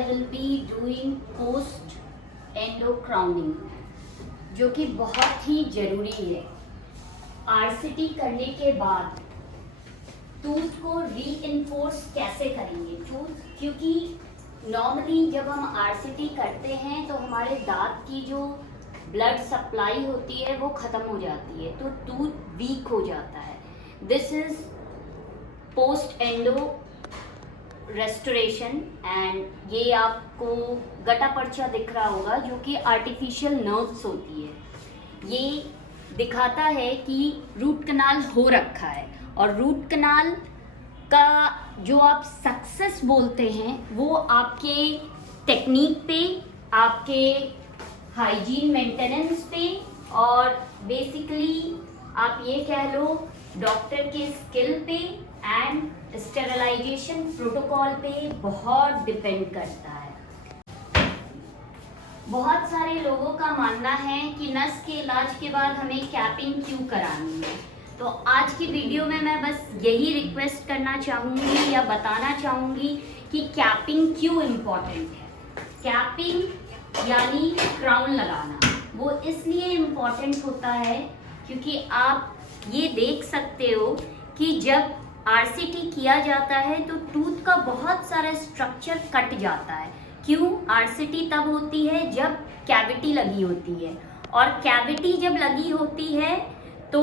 I will be doing post endo crowning, जो कि बहुत ही ज़रूरी है। RCT करने के बाद टूथ को रीइंफोर्स कैसे करेंगे टूथ, क्योंकि नॉर्मली जब हम RCT करते हैं तो हमारे दांत की जो ब्लड सप्लाई होती है वो ख़त्म हो जाती है, तो टूथ वीक हो जाता है। This is post endo restoration and ये आपको गटा पर्चा दिख रहा होगा जो कि आर्टिफिशियल नर्व्स होती है। ये दिखाता है कि रूट कनाल हो रखा है, और रूट कनाल का जो आप सक्सेस बोलते हैं वो आपके टेक्निक पे, आपके हाइजीन मेंटेनेंस पे, और बेसिकली आप ये कह लो डॉक्टर के स्किल पे एंड स्टेरिलाइजेशन प्रोटोकॉल पे बहुत डिपेंड करता है। बहुत सारे लोगों का मानना है कि नस के इलाज के बाद हमें कैपिंग क्यों करानी है, तो आज की वीडियो में मैं बस यही रिक्वेस्ट करना चाहूँगी या बताना चाहूँगी कि कैपिंग क्यों इम्पॉर्टेंट है। कैपिंग यानी क्राउन लगाना वो इसलिए इम्पॉर्टेंट होता है क्योंकि आप ये देख सकते हो कि जब RCT किया जाता है तो टूथ का बहुत सारा स्ट्रक्चर कट जाता है। क्यों? RCT तब होती है जब कैविटी लगी होती है, और कैविटी जब लगी होती है तो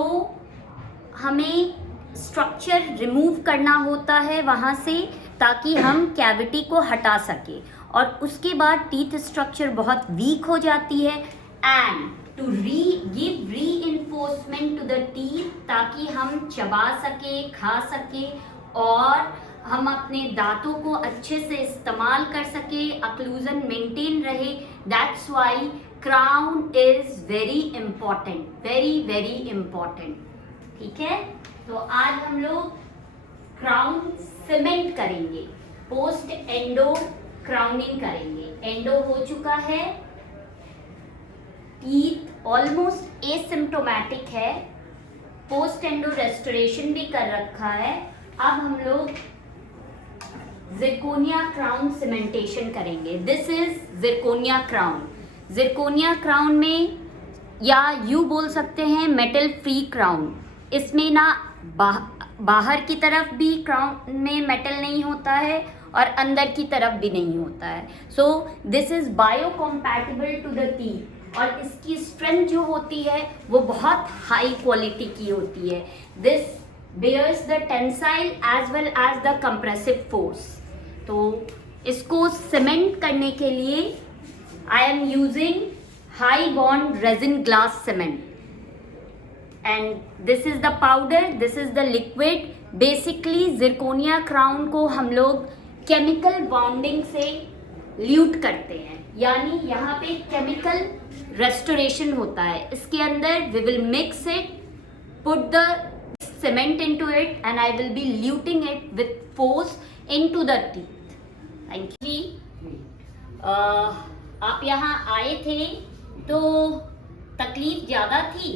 हमें स्ट्रक्चर रिमूव करना होता है वहाँ से, ताकि हम कैविटी को हटा सके, और उसके बाद टीथ स्ट्रक्चर बहुत वीक हो जाती है and to give reinforcement to the teeth, ताकि हम चबा सके, खा सके, और हम अपने दांतों को अच्छे से इस्तेमाल कर सके, अक्लूजन मेंटेन रहे। That's why crown is very important, very very important. ठीक है, तो आज हम लोग क्राउन सीमेंट करेंगे, पोस्ट एंडो क्राउनिंग करेंगे। एंडो हो चुका है, टीथ ऑलमोस्ट एसिम्प्टोमेटिक है, पोस्ट एंडो रेस्टोरेशन भी कर रखा है। अब हम लोग जिरकोनिया क्राउन सीमेंटेशन करेंगे। This is zirconia crown. Zirconia crown में, या यू बोल सकते हैं मेटल फ्री क्राउन, इसमें ना बाहर की तरफ भी क्राउन में मेटल नहीं होता है और अंदर की तरफ भी नहीं होता है। So this is biocompatible to the teeth, और इसकी स्ट्रेंथ जो होती है वो बहुत हाई क्वालिटी की होती है। This bears the tensile as well as the compressive force. तो इसको सीमेंट करने के लिए I am using high bond resin glass cement, and this is the powder, this is the liquid. Basically zirconia crown को हम लोग chemical bonding से lewd करते हैं, यानी यहाँ पे केमिकल रेस्टोरेशन होता है। इसके अंदर we will mix it, put the cement into it, and I will be luting it with force into the teeth. Thank you. आप यहाँ आए थे तो तकलीफ ज़्यादा थी?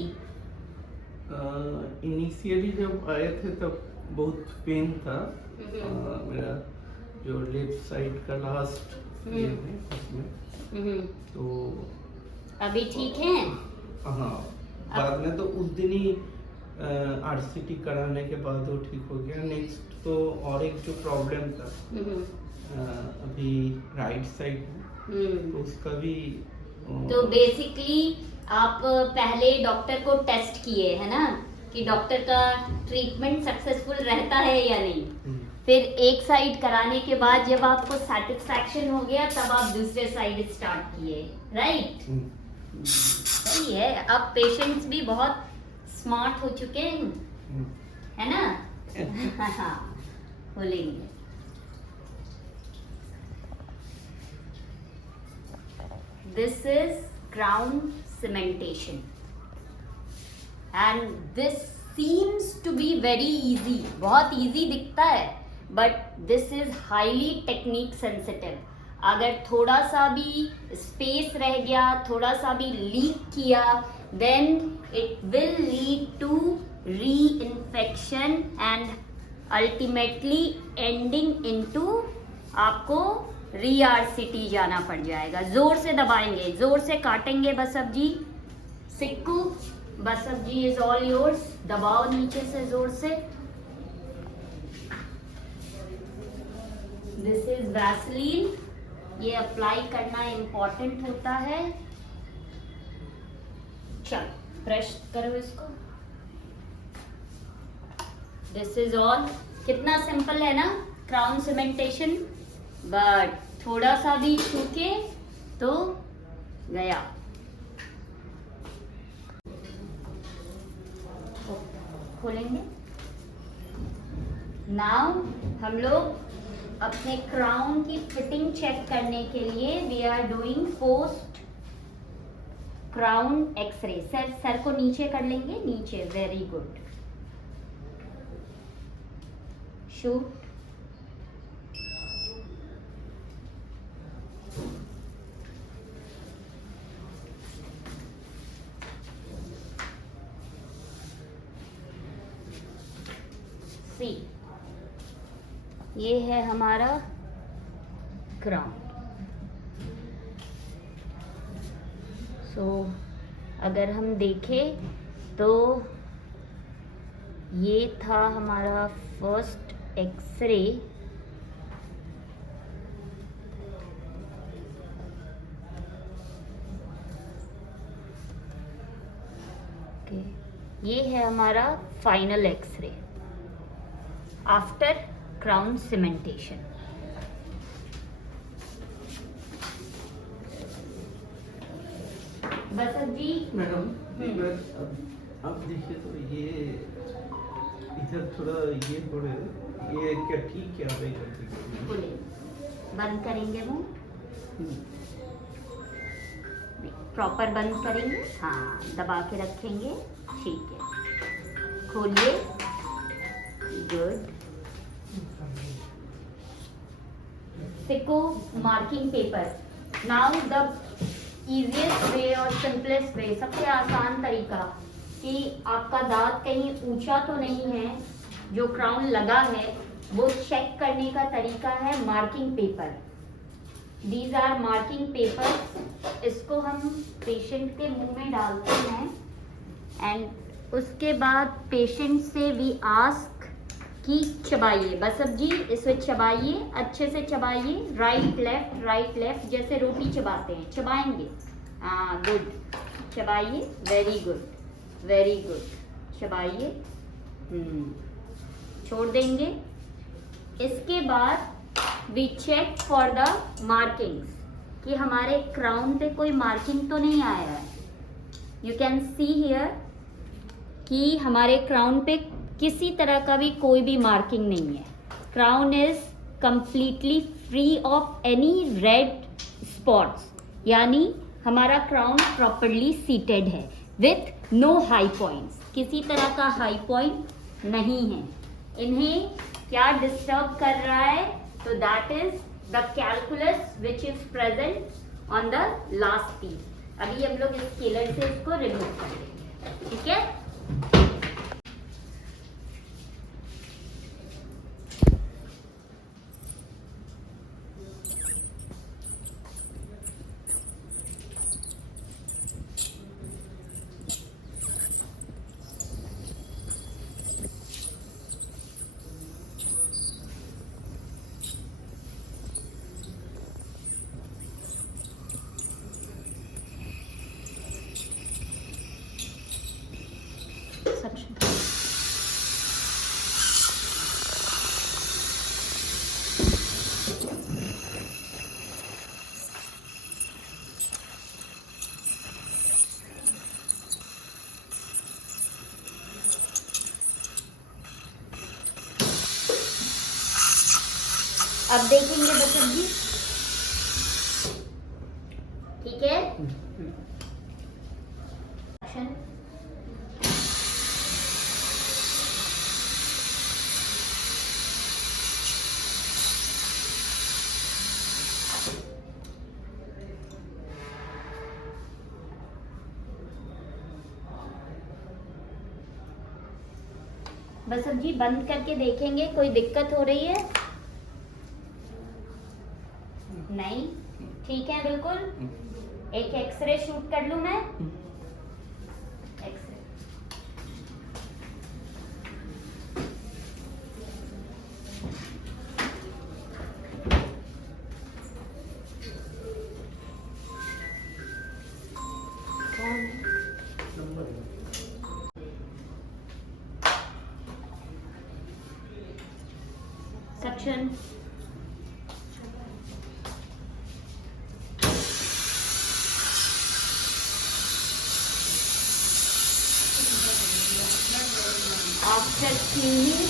इनिशियली जब आए थे तब बहुत पेन था। मेरा जो लेफ्ट साइड का लास्ट ये है उसमें, तो अभी ठीक है? हाँ, बाद में तो उस दिन ही RCT कराने के बाद वो ठीक हो गया। नेक्स्ट तो और एक जो प्रॉब्लम था अभी राइट साइड में, तो उसका भी तो बेसिकली आप पहले डॉक्टर को टेस्ट किए है ना कि डॉक्टर का ट्रीटमेंट सक्सेसफुल रहता है या नहीं। फिर एक साइड कराने के बाद जब आपको सेटिस्फैक्शन हो गया तब आप दूसरे साइड स्टार्ट किए, राइट? सही है। अब पेशेंट्स भी बहुत स्मार्ट हो चुके हैं, है ना? हाँ, बोलेंगे। This is crown cementation and this seems to be very easy, बहुत easy दिखता है, but this is highly technique sensitive। अगर थोड़ा सा भी स्पेस रह गया, थोड़ा सा भी लीक किया, then it will lead to reinfection and ultimately ending into आपको RCT जाना पड़ जाएगा। जोर से दबाएंगे, जोर से काटेंगे बसब जी। सिक्कू, बसब जी इज ऑल योर्स। दबाओ नीचे से जोर से। दिस इज वैसलीन, ये अप्लाई करना इम्पोर्टेंट होता है। चल ब्रश करो इसको। This is all. कितना सिंपल है ना क्राउन सीमेंटेशन, बट थोड़ा सा भी छूके तो गया। खोलेंगे नाउ। हम लोग अपने क्राउन की फिटिंग चेक करने के लिए we are doing post crown X-ray. Sir को नीचे कर लेंगे, नीचे। Very good. शूट। सी, ये है हमारा क्राउन। सो अगर हम देखें तो ये था हमारा फर्स्ट एक्सरे। ये है हमारा final x-ray after crown cementation. Basant ji madam एक बार अब देखिए तो ये इधर थोड़ा ये थोड़े ये क्या ठीक क्या भाई करते बोले बंद करेंगे वो प्रॉपर बंद करेंगे। हाँ, दबा के रखेंगे। ठीक है, खोलिए। Good. सिक्को marking paper. Now the easiest way और सिंपलेस्ट वे, सबसे आसान तरीका कि आपका दांत कहीं ऊंचा तो नहीं है, जो क्राउन लगा है वो चेक करने का तरीका है marking paper. These are marking paper. इसको हम पेशेंट के मुंह में डालते हैं एंड उसके बाद पेशेंट से वी आस्क कि चबाइए। बस अब जी इसे चबाइए, अच्छे से चबाइए। राइट लेफ्ट, जैसे रोटी चबाते हैं, चबाएंगे। हाँ, गुड। चबाइए। Very good. चबाइए। छोड़ देंगे। इसके बाद we check for the markings कि हमारे क्राउन पे कोई मार्किंग तो नहीं आया है। यू कैन सी हियर कि हमारे क्राउन पे किसी तरह का भी कोई भी मार्किंग नहीं है। Crown is completely free of any red spots, यानी हमारा क्राउन प्रॉपरली सीटेड है विथ नो हाई पॉइंट्स। किसी तरह का हाई पॉइंट नहीं है। इन्हें क्या डिस्टर्ब कर रहा है? तो that is the calculus which is present on the last piece. अभी हम लोग इस स्केलर से इसको रिमूव कर देंगे। ठीक है, अब देखेंगे बच्चों जी। ठीक है, बस अब जी बंद करके देखेंगे कोई दिक्कत हो रही है? नहीं, ठीक है बिल्कुल। एक एक्सरे शूट कर लूं मैं? X-ray suction. After cleaning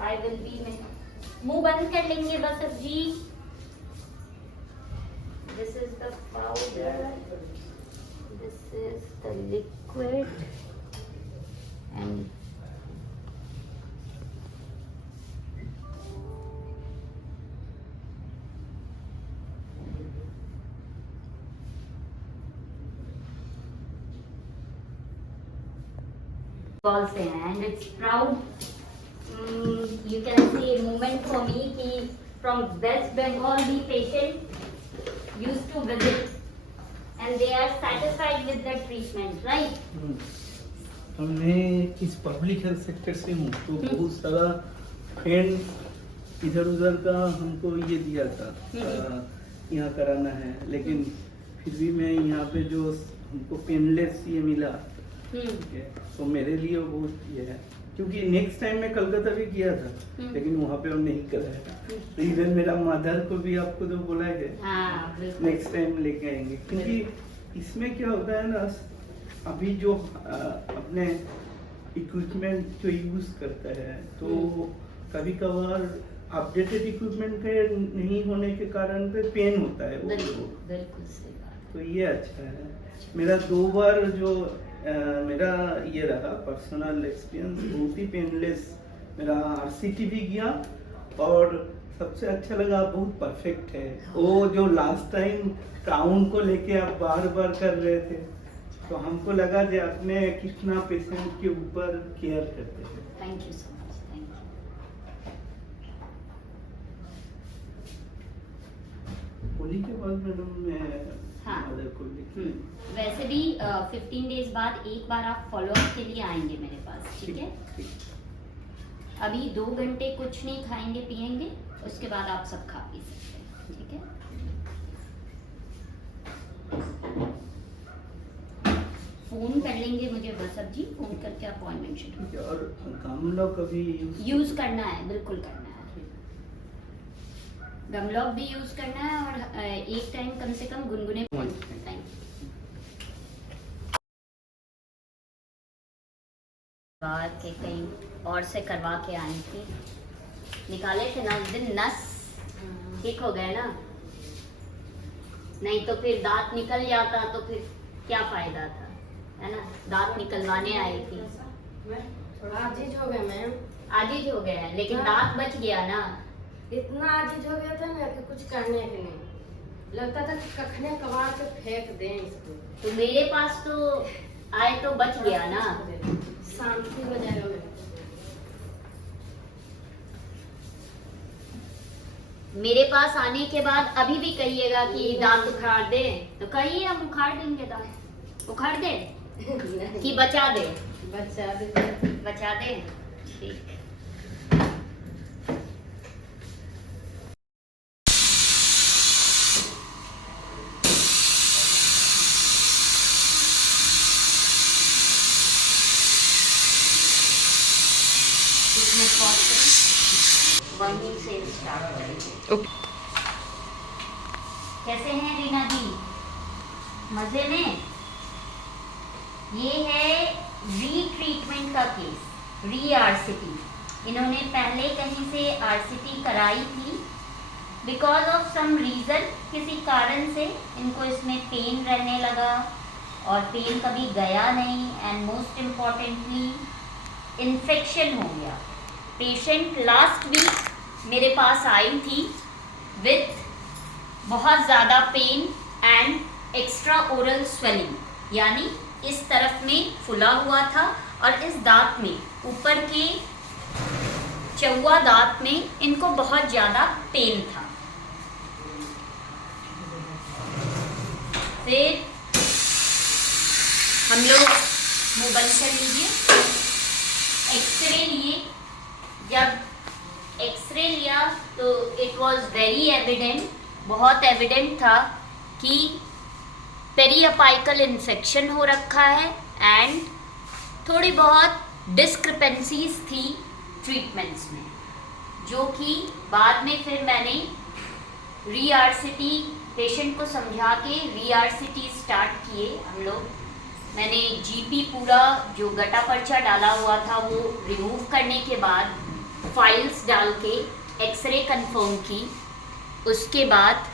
I will be में मुंह बंद कर लेंगे बस अब जी। This is the powder, this is the liquid and Bengal से हैं and it's proud you can say moment for me कि from West Bengal the patient used to visit and they are satisfied with the treatment, right? मैं इस public health sector से हूँ तो बहुत सारा फ्रेंड इधर उधर का हमको ये दिया था यहाँ कराना है, लेकिन फिर भी मैं यहाँ पे जो हमको पेनलेस ये मिला तो मेरे लिए वो बहुत ये है, क्योंकि नेक्स्ट टाइम मैं कलकत्ता भी किया था लेकिन वहाँ पे हम नहीं कराया। तो इधर मेरा मदर को भी आपको तो बोला है नेक्स्ट टाइम लेके आएंगे, क्योंकि इसमें क्या होता है ना, अभी जो अपने इक्विपमेंट जो यूज करता है तो कभी कभार अपडेटेड इक्विपमेंट के नहीं होने के कारण पे पेन होता है बिल्कुल सही बात। तो ये अच्छा है। मेरा 2 बार जो मेरा ये रहा पर्सनल एक्सपीरियंस बहुत ही पेनलेस। मेरा आरसीटी भी गया और सबसे अच्छा लगा, बहुत परफेक्ट है। वो जो लास्ट टाइम क्राउन को लेके आप बार बार कर रहे थे तो हमको लगा कि आपने कितना पेशेंट के ऊपर केयर करते हैं। Thank you so much, thank you. Holi के बाद मैडम मैं हाँ। मदर को वैसे भी 15 डेज बाद एक बार आप फॉलोअप के लिए आएंगे मेरे पास, ठीक है? अभी 2 घंटे कुछ नहीं खाएंगे पिएंगे, उसके बाद आप सब खा पी सकते हैं, ठीक है? फोन कर लेंगे मुझे बस अब जी, फोन करके अपॉइंटमेंट शेड्यूल। और गमलॉक अभी यूज करना है, बिल्कुल करना है। गमलॉक भी यूज करना है और एक टाइम कम से कम गुनगुने बाहर के कहीं और से करवा के आई थी, निकाले थे ना उस दिन, नस ठीक हो गए ना, नहीं तो फिर दांत निकल जाता तो फिर क्या फायदा था, है ना? दांत निकलवाने आई थी। आजीज हो गए मैम, आजीज हो गया है लेकिन दांत बच गया ना। इतना आजीज हो गया था ना कि कुछ करने के नहीं, लगता था कि कखने कबाड़ के फेंक दें इसको। तो मेरे पास तो आए तो बच गया ना, शांति हो जाएगा मेरे। मेरे पास आने के बाद अभी भी कहिएगा कि दांत उखाड़ दे तो कहिए, हम उखाड़ देंगे दांत। उखाड़ दे कि बचा दे? बचा दे, बचा दे, ठीक। इसमें पॉज करें, वहीं से स्टार्ट करेंगे। कैसे हैं रीना जी? मजे में? ये है रीट्रीटमेंट का केस, री आरसीटी। इन्होंने पहले कहीं से आरसीटी कराई थी, बिकॉज ऑफ सम रीज़न, किसी कारण से इनको इसमें पेन रहने लगा और पेन कभी गया नहीं, एंड मोस्ट इम्पॉर्टेंटली इन्फेक्शन हो गया। पेशेंट लास्ट वीक मेरे पास आई थी विथ बहुत ज़्यादा pain and extra oral swelling, यानी इस तरफ में फुला हुआ था और इस दांत में, ऊपर के चौवा दांत में इनको बहुत ज़्यादा पेन था। बंद कर लीजिए। एक्सरे लिए, जब एक्सरे लिया तो इट वाज वेरी एविडेंट, बहुत एविडेंट था कि पेरिअपाइकल इन्फेक्शन हो रखा है एंड थोड़ी बहुत डिस्क्रिपेंसीज थी ट्रीटमेंट्स में, जो कि बाद में फिर मैंने री-आरसीटी पेशेंट को समझा के री-आरसीटी स्टार्ट किए हम लोग। मैंने जीपी पूरा जो गटा पर्चा डाला हुआ था वो रिमूव करने के बाद फाइल्स डाल के एक्सरे कंफर्म की। उसके बाद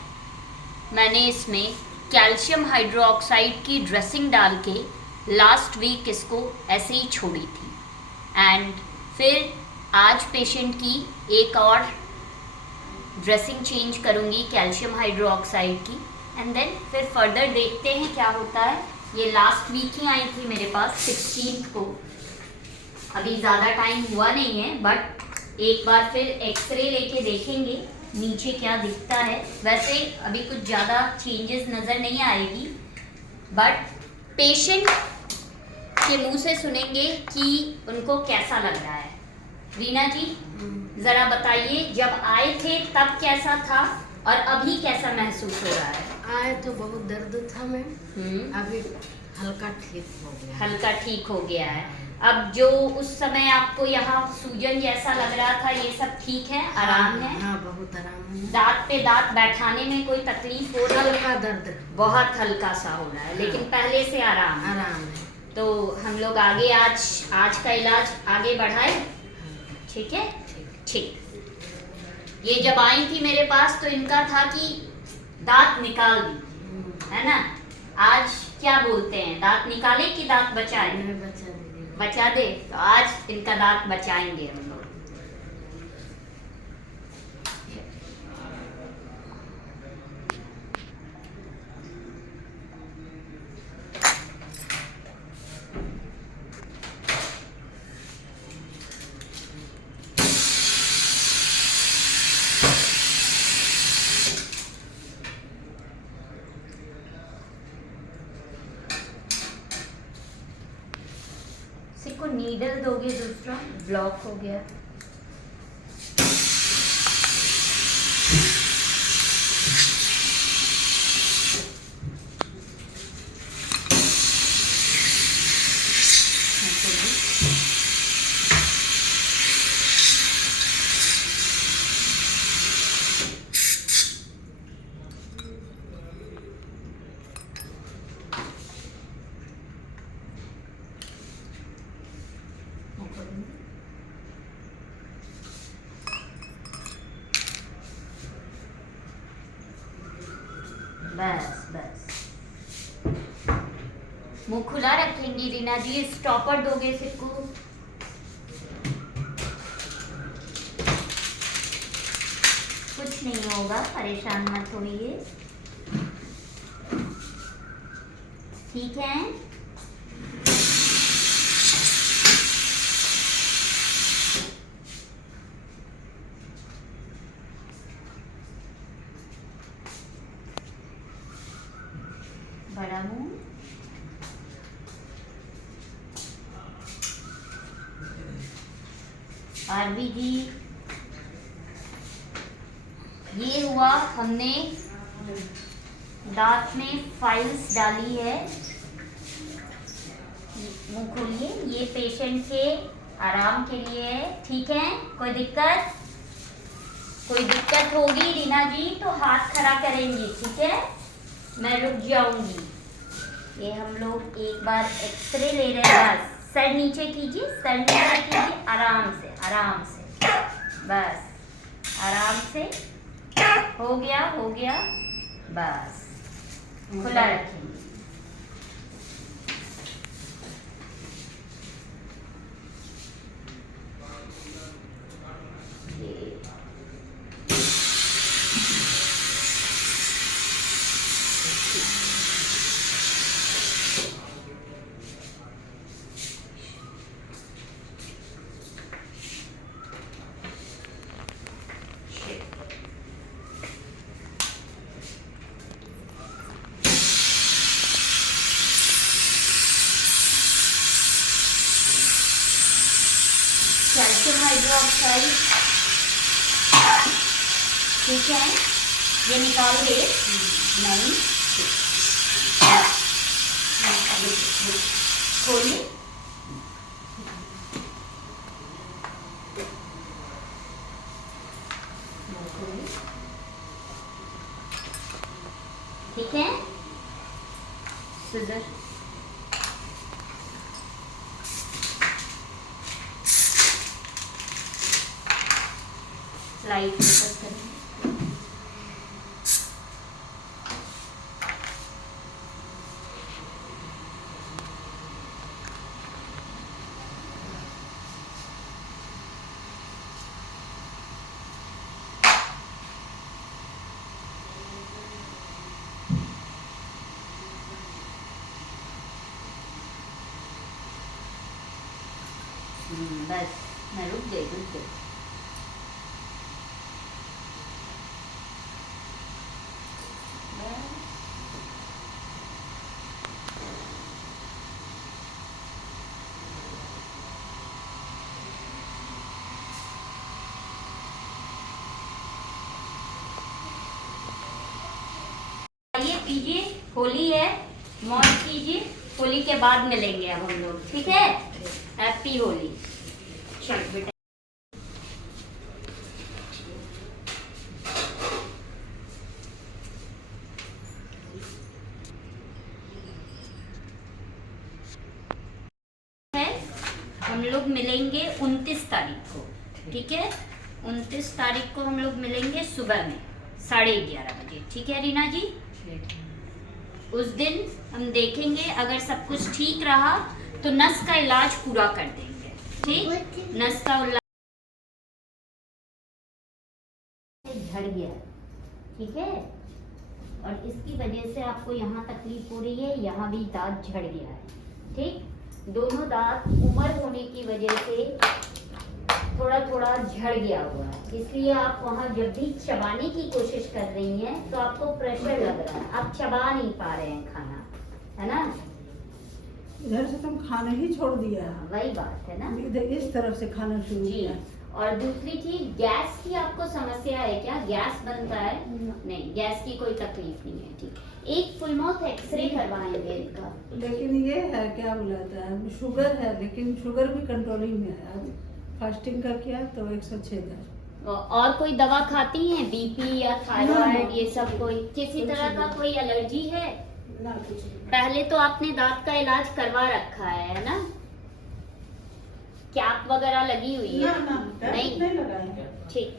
मैंने इसमें कैल्शियम हाइड्रोक्साइड की ड्रेसिंग डाल के लास्ट वीक इसको ऐसे ही छोड़ी थी एंड फिर आज पेशेंट की एक और ड्रेसिंग चेंज करूँगी कैल्शियम हाइड्रोक्साइड की एंड देन फिर फर्दर देखते हैं क्या होता है। ये लास्ट वीक ही आई थी मेरे पास 16 को, अभी ज़्यादा टाइम हुआ नहीं है, बट एक बार फिर एक्सरे लेके देखेंगे नीचे क्या दिखता है। वैसे अभी कुछ ज़्यादा चेंजेस नज़र नहीं आएगी, बट पेशेंट के मुंह से सुनेंगे कि उनको कैसा लग रहा है। रीना जी ज़रा बताइए, जब आए थे तब कैसा था और अभी कैसा महसूस हो रहा है? आए तो बहुत दर्द था मैम, अभी हल्का ठीक हो गया। हल्का ठीक हो गया है। अब जो उस समय आपको यहाँ सूजन जैसा लग रहा था ये सब ठीक है, आराम है? हाँ बहुत आराम है। दांत पे दांत बैठाने में कोई तकलीफ हो रही है? हल्का दर्द बहुत हल्का सा हो रहा है, लेकिन पहले से आराम है। आराम है। तो हम लोग आगे आज का इलाज आगे बढ़ाए, ठीक है? ठीक। ये जब आई थी मेरे पास तो इनका था कि दांत निकाल दी, है ना? आज क्या बोलते हैं, दांत निकाले कि दांत बचाए? बचा दे। तो आज इनका दांत बचाएंगे हम लोग। को नीडल दोगे, दूसरा ब्लॉक हो गया। बस बस मुंह खुला रखेंगी रीना जी। स्टॉपर दोगे सिक्कू? कुछ नहीं होगा, परेशान मत होइए, ठीक है? बड़ा मुंह, आरबी जी ये हुआ, हमने दांत में फाइल्स डाली है। मुंह खोलिए, ये पेशेंट के आराम के लिए है, ठीक है? कोई दिक्कत होगी रीना जी तो हाथ खड़ा करेंगी, ठीक है? मैं रुक जाऊंगी। ये हम लोग एक बार एक्सरे ले रहे हैं। बस सर नीचे कीजिए, सर नीचे कीजिए, आराम से बस आराम से। हो गया बस खुला रखेंगे। लेके आए, ये निकाल दे। नहीं, खोलिए। ठीक है, सीजर। लाइट फोकस करें। बस मैं रुक गई। आइए पीजिए, होली है, मौज कीजिए। होली के बाद मिलेंगे अब हम लोग, ठीक है? हैप्पी होली। चल बेटा। हम लोग मिलेंगे 29 तारीख को, ठीक है? 29 तारीख को हम लोग मिलेंगे सुबह में 11:30 बजे, ठीक है रीना जी? उस दिन हम देखेंगे, अगर सब कुछ ठीक रहा तो नस का इलाज पूरा कर देंगे, ठीक? नस का इलाज झड़ गया, ठीक है? और इसकी वजह से आपको यहाँ तकलीफ हो रही है, यहाँ भी दांत झड़ गया है, ठीक? दोनों दांत उम्र होने की वजह से थोड़ा थोड़ा झड़ गया हुआ है, इसलिए आप वहाँ जब भी चबाने की कोशिश कर रही हैं तो आपको प्रेशर लग रहा है, आप चबा नहीं पा रहे हैं खाना, है ना? इधर से तुम खाना ही छोड़ दिया। वही बात है ना, इधर इस तरफ से खाना शुरू जी। किया। और दूसरी चीज, गैस की आपको समस्या है क्या? गैस बनता है? नहीं, गैस की कोई तकलीफ नहीं है, ठीक? एक फुल माउथ एक्सरे करवाएंगे इनका। लेकिन ये है क्या बुलाता है, शुगर है, लेकिन शुगर भी कंट्रोलिंग में है। अब फास्टिंग का किया तो 106 था। और कोई दवा खाती हैं, बीपी या थायराइड, ये सब कोई किसी तरह का कोई एलर्जी है? ना कुछ नहीं। पहले तो आपने दांत का इलाज करवा रखा है ना? कैप वगैरह लगी हुई है? नहीं लगाए। ठीक।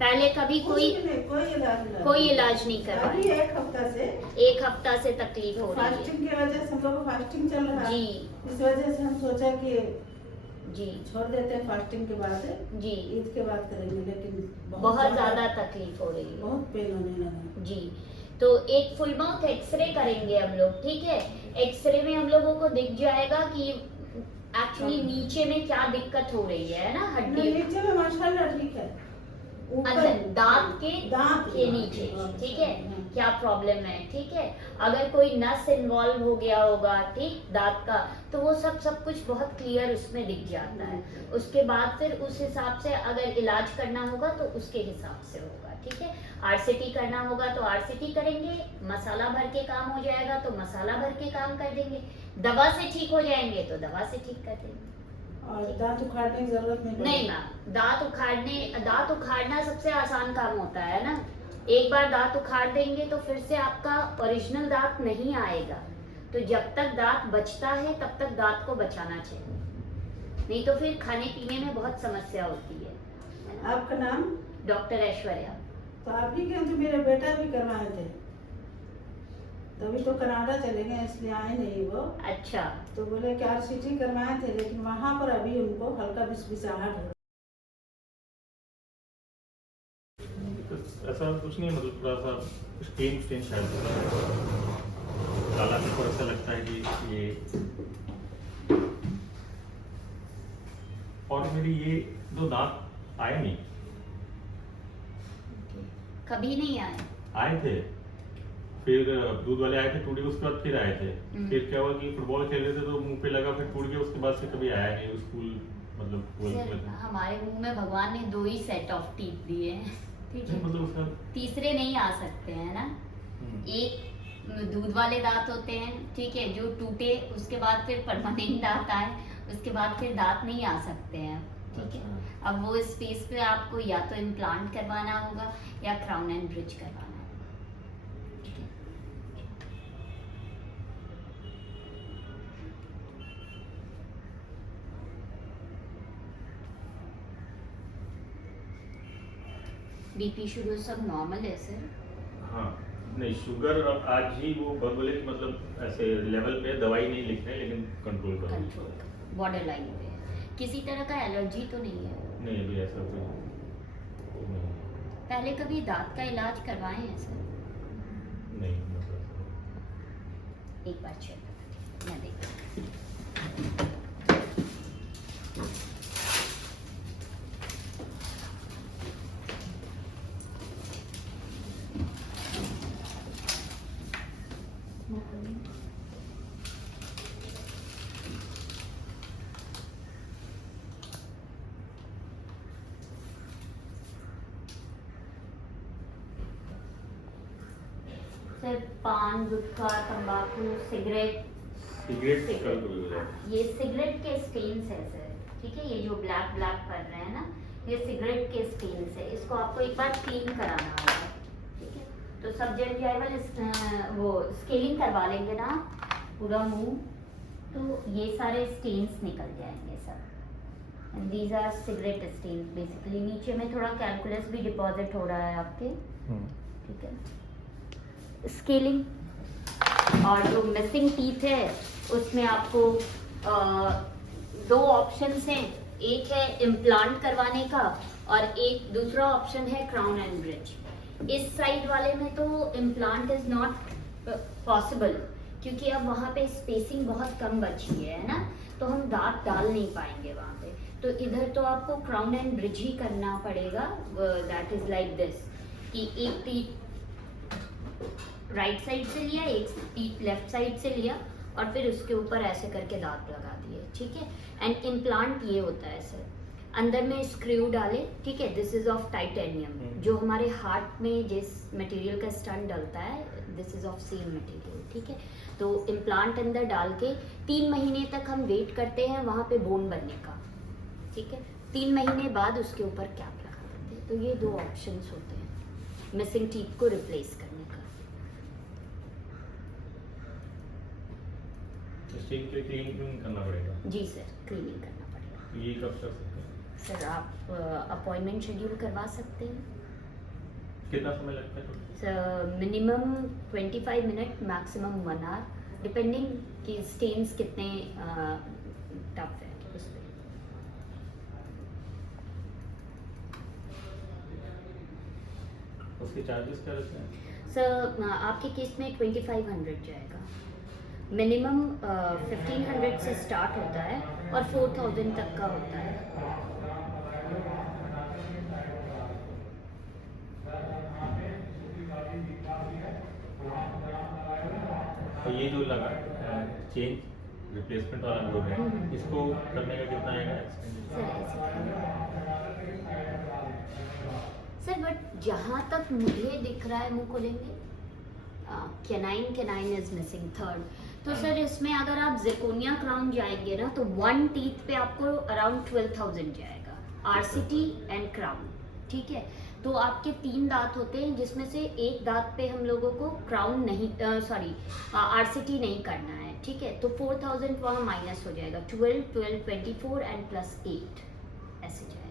पहले कभी कोई कोई इलाज नहीं करवाया? अभी एक हफ्ता से एक हफ्ता से तकलीफ हो रही है? फास्टिंग की वजह से हम लोग फास्टिंग चल रहा है, जी इस वजह से हम सोचा कि जी छोड़ देते हैं फास्टिंग के बाद, जी। ईद के बाद करेंगे, लेकिन बहुत ज्यादा तकलीफ हो रही है। बहुत पेन होने लगा। जी, तो एक फुल माउथ एक्सरे करेंगे हम लोग, ठीक है? एक्सरे में हम लोगों को दिख जाएगा कि एक्चुअली नीचे में क्या दिक्कत हो रही है ना, हड्डी। नीचे में माशाल्लाह ठीक है, अच्छा, दांत के नीचे, हाँ, ठीक है? हाँ। क्या प्रॉब्लम है, ठीक है? अगर कोई नस इन्वॉल्व हो गया होगा, ठीक, दांत का, तो वो सब कुछ बहुत क्लियर उसमें दिख जाता है। उसके बाद फिर उस हिसाब से अगर इलाज करना होगा तो उसके हिसाब से होगा, ठीक है? आरसीटी करना होगा तो आरसीटी करेंगे, मसाला भर के काम हो जाएगा तो मसाला भर के काम कर देंगे, दवा से ठीक हो जाएंगे तो दवा से ठीक कर देंगे। और दांत उखाड़ने की जरूरत नहीं मैम, दांत उखाड़ना सबसे आसान काम होता है ना। एक बार दांत उखाड़ देंगे तो फिर से आपका ओरिजिनल दांत नहीं आएगा, तो जब तक दांत बचता है तब तक दांत को बचाना चाहिए, नहीं तो फिर खाने पीने में बहुत समस्या होती है। आपका नाम? डॉक्टर ऐश्वर्या। तो आप ही के तो मेरे बेटा भी करवाए थे, तभी तो कनाडा चले गए, इसलिए आए नहीं वो। अच्छा, तो बोले कि आरसीटी करवाए थे, लेकिन वहाँ पर अभी उनको हल्का बिसबिसाहट हो। ऐसा कुछ नहीं, मतलब थोड़ा सा स्टेन शायद काला पेपर, ऐसा लगता है कि ये। और मेरी ये दो दांत आए नहीं, कभी नहीं आए थे, फिर दूध वाले आए थे, टूट गए, उसके बाद फिर आए थे। फिर क्या हुआ कि फुटबॉल खेल रहे थे तो मुंह पे लगा, फिर टूट गया, उसके बाद से कभी आया नहीं स्कूल, मतलब हमारे मुंह में भगवान ने 2 ही सेट ऑफ टीथ दिए हैं, ठीक है, मतलब उसका तीसरे नहीं आ सकते हैं ना। एक दूध वाले दांत होते हैं, ठीक है, जो टूटे उसके बाद फिर परमानेंट दांत आए, उसके बाद फिर दांत नहीं आ सकते हैं, ठीक है। अच्छा। अब वो स्पेस पे आपको या तो इम्प्लांट करवाना होगा या क्राउन एंड ब्रिज करवाना होगा, ठीक है। बीपी शुगर सब नॉर्मल है सर। हाँ, नहीं शुगर अब आज ही वो बोले कि मतलब ऐसे लेवल पे दवाई नहीं लिख रहे लेकिन कंट्रोल करो। कंट्रोल बॉर्डर लाइन पे है। किसी तरह का एलर्जी तो नहीं है? नहीं अभी ऐसा कोई नहीं। पहले कभी दांत का इलाज करवाए हैं सर? नहीं मतलब एक बार चेक मैं देखती हूँ। सर पान, गुटखा, तंबाकू, सिगरेट, सिगरेट कल को भी हो जाए। ये सिगरेट के स्टेन्स है सर, ठीक है, ये जो ब्लैक ब्लैक कर रहे हैं ना, ये सिगरेट के स्टेन्स है। इसको आपको एक बार क्लीन कराना होगा, ठीक है। तो सब जनजाइवल वो स्केलिंग करवा लेंगे ना पूरा मुंह, तो ये सारे स्टेन्स निकल जाएंगे सब। And these are cigarette stains basically. नीचे में थोड़ा कैलकुलस भी डिपॉजिट हो रहा है आपके, ठीक है। स्केलिंग और जो मिसिंग टीथ है उसमें आपको दो ऑप्शंस हैं, एक है इम्प्लांट करवाने का और एक दूसरा ऑप्शन है क्राउन एंड ब्रिज। इस साइड वाले में तो इम्प्लांट इज नॉट पॉसिबल क्योंकि अब वहाँ पे स्पेसिंग बहुत कम बची है ना, तो हम दांत डाल नहीं पाएंगे वहाँ पे। तो इधर तो आपको क्राउन एंड ब्रिज ही करना पड़ेगा। दैट इज लाइक दिस कि एक टीथ राइट साइड से लिया, एक टीथ लेफ्ट साइड से लिया और फिर उसके ऊपर ऐसे करके दांत लगा दिए, ठीक है। एंड इम्प्लांट ये होता है सर, अंदर में स्क्रू डाले, ठीक है, दिस इज ऑफ टाइटेनियम, जो हमारे हार्ट में जिस मटेरियल का स्टंट डलता है this is of same material, ठीक है। तो इम्प्लांट अंदर डाल के 3 महीने तक हम वेट करते हैं वहाँ पे बोन बनने का, ठीक है। 3 महीने बाद उसके ऊपर कैप लगा देते हैं। तो ये 2 ऑप्शंस होते हैं मिसिंग टीथ को रिप्लेस करने का। स्टील के क्लीन करना पड़ेगा। जी सर, क्लीनिंग करना पड़ेगा। ये कब कर सकते हैं? सर आप अपॉइंटमेंट शेड्यूल करवा सकते हैं। कितना समय लगता है? Sir minimum 25 minute, maximum 1 hour, depending कि स्टेन्स कितने टफ है उस पर। उसके चार्जेस क्या रहते हैं? सर आपके केस में 2500 जाएगा। मिनिमम 1500 से स्टार्ट होता है और 4000 तक का होता है। और ये जो लगा चेंज रिप्लेसमेंट वाला लोग है, इसको करने का कितना आएगा? सर बट जहाँ तक मुझे दिख रहा है, मुंह खोलेंगे, कैनाइन इज मिसिंग थर्ड। तो सर इसमें अगर आप जिरकोनिया क्राउन जाएंगे ना तो 1 टीथ पे आपको अराउंड 12,000 जाएगा, आरसीटी एंड क्राउन, ठीक है। तो आपके 3 दांत होते हैं जिसमें से एक दांत पे हम लोगों को क्राउन नहीं आरसीटी नहीं करना है, ठीक है। तो 4000 वहाँ माइनस हो जाएगा, 12, 12, 24 एंड +8 ऐसे जाएगा।